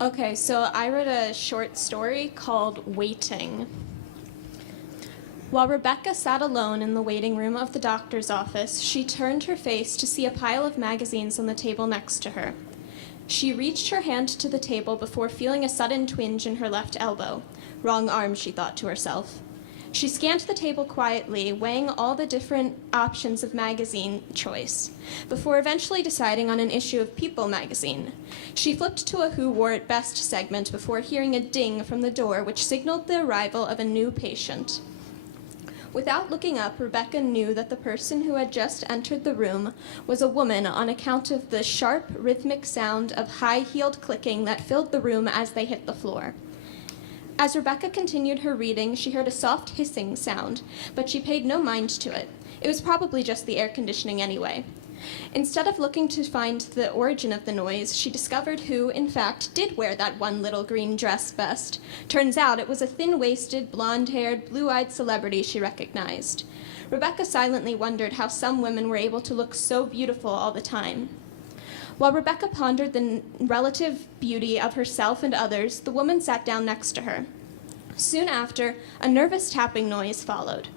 Okay, so I wrote a short story called Waiting. While Rebecca sat alone in the waiting room of the doctor's office, she turned her face to see a pile of magazines on the table next to her. She reached her hand to the table before feeling a sudden twinge in her left elbow. Wrong arm, she thought to herself. She scanned the table quietly, weighing all the different options of magazine choice, before eventually deciding on an issue of People magazine. She flipped to a Who Wore It Best segment before hearing a ding from the door, which signaled the arrival of a new patient. Without looking up, Rebecca knew that the person who had just entered the room was a woman on account of the sharp, rhythmic sound of high-heeled clicking that filled the room as they hit the floor. As Rebecca continued her reading, she heard a soft hissing sound, but she paid no mind to it. It was probably just the air conditioning anyway. Instead of looking to find the origin of the noise, she discovered who, in fact, did wear that one little green dress best. Turns out it was a thin-waisted, blonde-haired, blue-eyed celebrity she recognized. Rebecca silently wondered how some women were able to look so beautiful all the time. While Rebecca pondered the relative beauty of herself and others, the woman sat down next to her. Soon after, a nervous tapping noise followed.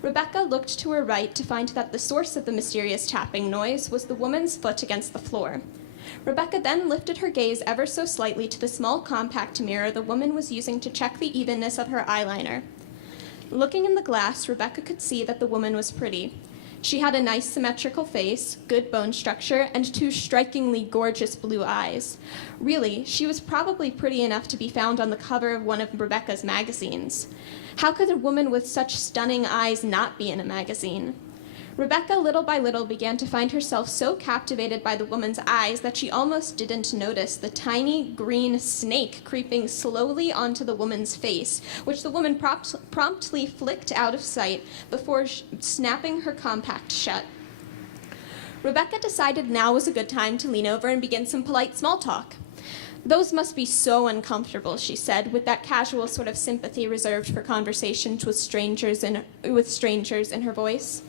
Rebecca looked to her right to find that the source of the mysterious tapping noise was the woman's foot against the floor. Rebecca then lifted her gaze ever so slightly to the small compact mirror the woman was using to check the evenness of her eyeliner. Looking in the glass, Rebecca could see that the woman was pretty. She had a nice symmetrical face, good bone structure, and two strikingly gorgeous blue eyes. Really, she was probably pretty enough to be found on the cover of one of Rebecca's magazines. How could a woman with such stunning eyes not be in a magazine? Rebecca, little by little, began to find herself so captivated by the woman's eyes that she almost didn't notice the tiny green snake creeping slowly onto the woman's face, which the woman promptly flicked out of sight before snapping her compact shut. Rebecca decided now was a good time to lean over and begin some polite small talk. "Those must be so uncomfortable," she said, with that casual sort of sympathy reserved for conversations with strangers in her voice.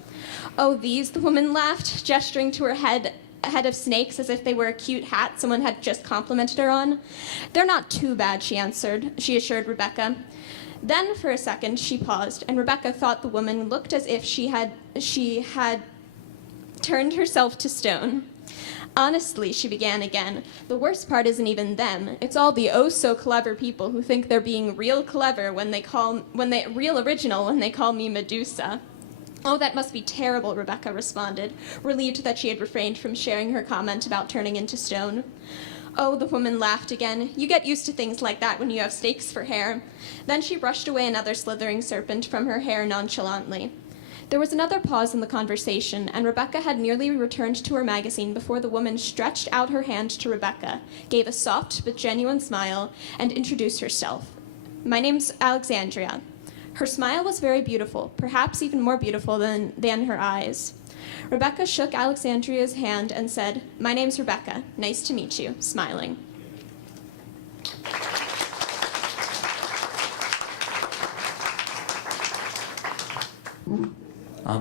"Oh, these," the woman laughed, gesturing to her head of snakes as if they were a cute hat someone had just complimented her on. "They're not too bad," she assured Rebecca. Then, for a second, she paused, and Rebecca thought the woman looked as if she had turned herself to stone. "Honestly," she began again, "the worst part isn't even them. It's all the oh-so-clever people who think they're being real clever real original when they call me Medusa." "Oh, that must be terrible," Rebecca responded, relieved that she had refrained from sharing her comment about turning into stone. "Oh," the woman laughed again, "you get used to things like that when you have snakes for hair." Then she brushed away another slithering serpent from her hair nonchalantly. There was another pause in the conversation, and Rebecca had nearly returned to her magazine before the woman stretched out her hand to Rebecca, gave a soft but genuine smile, and introduced herself. "My name's Alexandria." Her smile was very beautiful, perhaps even more beautiful than her eyes. Rebecca shook Alexandria's hand and said, "My name's Rebecca. Nice to meet you," smiling.